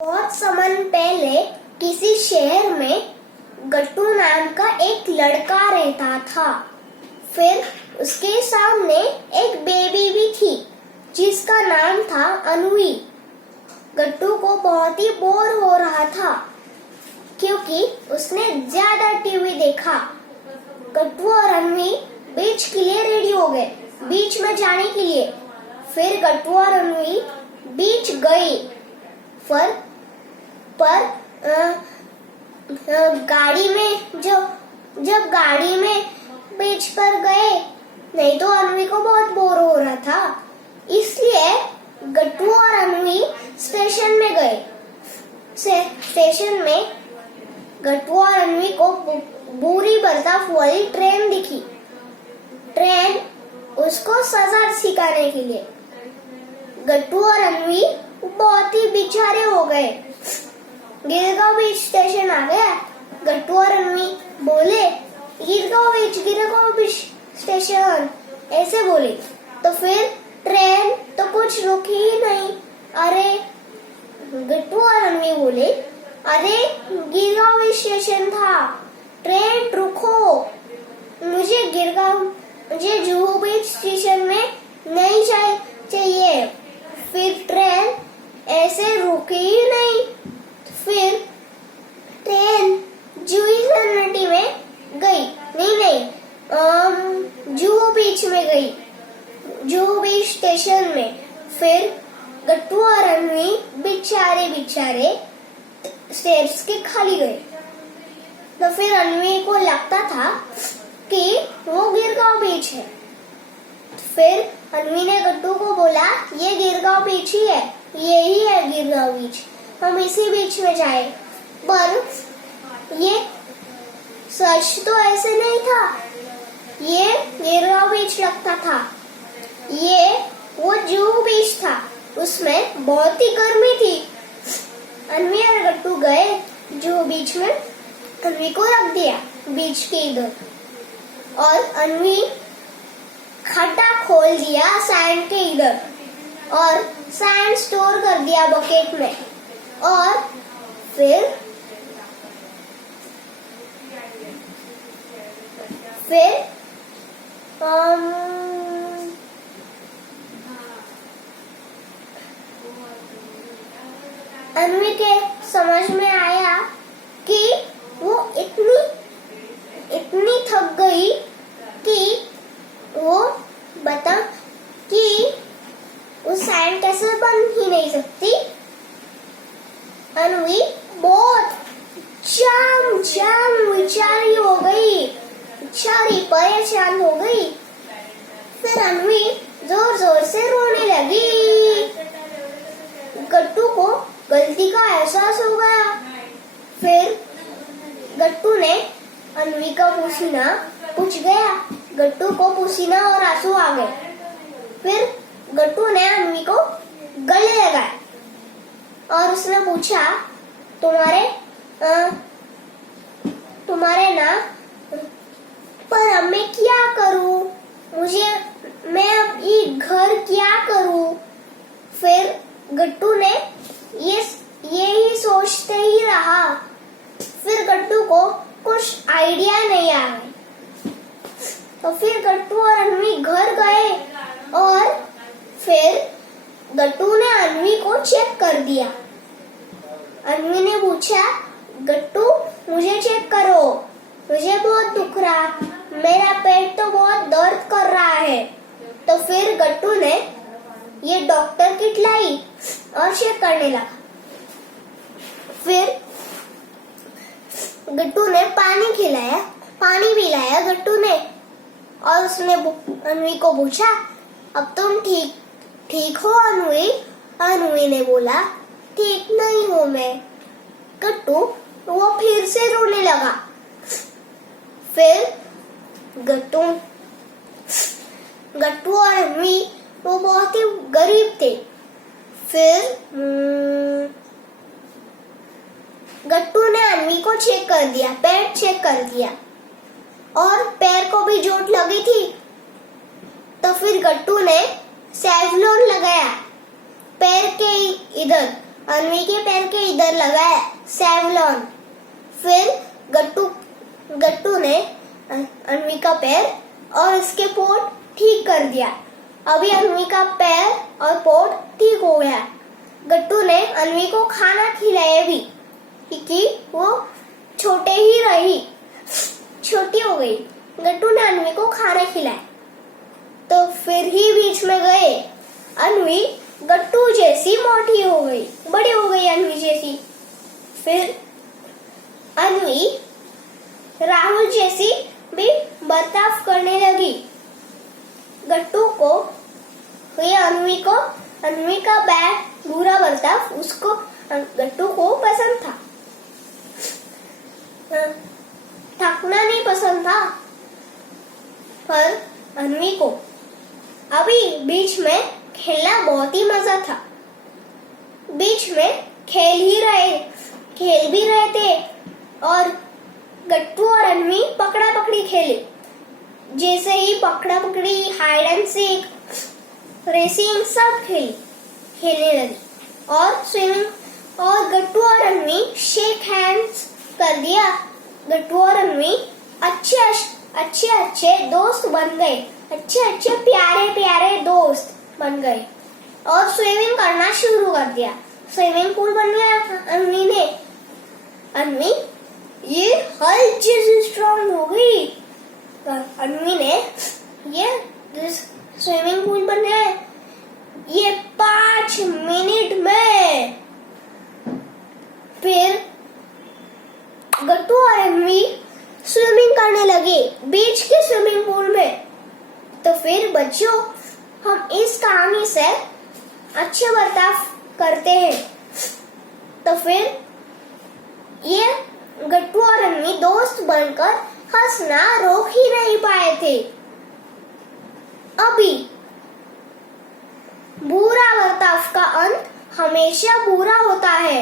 बहुत समय पहले किसी शहर में गट्टू नाम का एक लड़का रहता था। फिर उसके सामने एक बेबी भी थी जिसका नाम था अनवी। गट्टू को बहुत ही बोर हो रहा था क्योंकि उसने ज्यादा टीवी देखा। गट्टू और अनवी बीच के लिए रेडी हो गए, बीच में जाने के लिए। फिर गट्टू और अनवी बीच गई। पर गाड़ी में जब गाड़ी में बीच पर गए, नहीं तो अनवी को बहुत बोर हो रहा था, इसलिए गट्टू और अनवी स्टेशन में गए। स्टेशन में गट्टू और अनवी को बुरी बर्दाश्त वाली ट्रेन दिखी। ट्रेन उसको सजा सिखाने के लिए। गट्टू और अनवी बहुत ही बेचारे हो गए। गिरगांव बीच स्टेशन आ गया। गट्टू और अनवी बोले, गिरगांव बीच स्टेशन, ऐसे बोले। तो फिर ट्रेन तो कुछ रुकी ही नहीं। अरे गट्टू और अनवी बोले, अरे गिरगांव बीच स्टेशन था, ट्रेन रुको, मुझे जुहू बीच स्टेशन में नहीं चाहिए। फिर ट्रेन ऐसे रुकी ही नहीं। फिर ट्रेन जुहू में गई, जुहू बीच में गई, जुहू बीच स्टेशन में। फिर गट्टू और अनवी बेचारे स्टेप्स के खाली गए। तो फिर अनवी को लगता था कि वो गिरगांव बीच है। फिर अनवी ने गट्टू को बोला, ये गिरगांव बीच ही है, यही है गिरगांव बीच, हम इसी बीच में जाए। पर ये सच तो ऐसे नहीं था, ये गिरगांव बीच लगता था। ये वो जुहू बीच था, उसमें बहुत ही गर्मी थी। अनवी और गट्टू गए जुहू बीच में। अनवी को रख दिया बीच के इधर, और अनवी खड्डा खोल दिया सैंड के इधर, और सैंड स्टोर कर दिया बकेट में। और फिर अनवी के समझ में आया कि वो इतनी थक गई कि वो बता कि वो सैंड कैसल बन ही नहीं सकती। अनवी बहुत बेचारी हो गई, बेचारी परेशान हो गई। फिर अनवी जोर से रोने लगी। गट्टू को गलती का एहसास हो गया। फिर गट्टू ने अनवी का पसीना पूछ गया। गट्टू को पसीना और आंसू आ गए। फिर गट्टू ने अनवी को गले लगाया और उसने पूछा, तुम्हारे ना, पर अब मैं क्या करूं, मैं अब ये घर क्या करूं। फिर गट्टू ने ये ही सोचते ही रहा। फिर गट्टू को कुछ आइडिया नहीं आया। तो फिर गट्टू और अनवी घर गए, और फिर गट्टू ने अनवी को चेक कर दिया। अनवी ने पूछा, गट्टू मुझे चेक करो, मुझे बहुत दुख रहा, मेरा पेट तो बहुत दर्द कर रहा है। तो फिर गट्टू ने ये डॉक्टर किट लाई और चेक करने लगा। फिर गट्टू ने पानी पिलाया गट्टू ने, और उसने अनवी को पूछा, अब तुम ठीक हो अनवी? अनवी ने बोला, ठीक नहीं हूँ मैं। गट्टू वो फिर से रोने लगा। फिर गट्टू और अनवी वो बहुत ही गरीब थे। फिर गट्टू ने अनवी को चेक कर दिया, पैर चेक कर दिया, और पैर को भी चोट लगी थी। तो फिर गट्टू ने सेवलॉन लगाया पैर के इधर, अन्वी के पैर के इधर लगाया सेवलॉन। फिर गट्टू ने अन्वी का पैर और उसके पोट ठीक कर दिया। अभी अन्वी का पैर और पोट ठीक हो गया। गट्टू ने अन्वी को खाना खिलाया भी, क्योंकि वो छोटी हो गई। गट्टू ने अन्वी को खाना खिलाया। तो फिर ही बीच में गए अन्वी गट्टू जैसी मोटी हो गई, बड़ी हो गई अन्वी जैसी। फिर अन्वी राहुल जैसी भी बर्ताव करने लगी। गट्टू को ये अन्वी का बुरा बर्ताव उसको गट्टू को पसंद था। थकना नहीं पसंद था, पर अन्वी को अभी बीच में खेलना बहुत ही मजा था। बीच में खेल भी रहे थे और गट्टू और अन्वी पकड़ा पकड़ी खेले। जैसे ही पकड़ा पकड़ी, हाइड एंड सीक, रेसिंग सब खेलने लगी और स्विमिंग। और गट्टू और अन्वी शेक हैंड्स कर दिया। गट्टू और अन्वी अच्छे दोस्त बन गए। अच्छे प्यारे दोस्त बन गए और स्विमिंग करना शुरू कर दिया। स्विमिंग पूल बन गया अन्वी ने। अन्वी ये हर चीज स्ट्रॉन्ग हो गई। अन्वी ने ये स्विमिंग पूल बन गया ये 5 मिनट में। फिर गट्टू और अन्वी स्विमिंग करने लगे बीच के स्विमिंग पूल में। तो फिर बच्चों, हम इस कहानी से अच्छे बर्ताव करते हैं। तो फिर ये गट्टू और अन्वी दोस्त बनकर हंसना रोक ही नहीं पाए थे। अभी बुरा बर्ताव का अंत हमेशा बुरा होता है।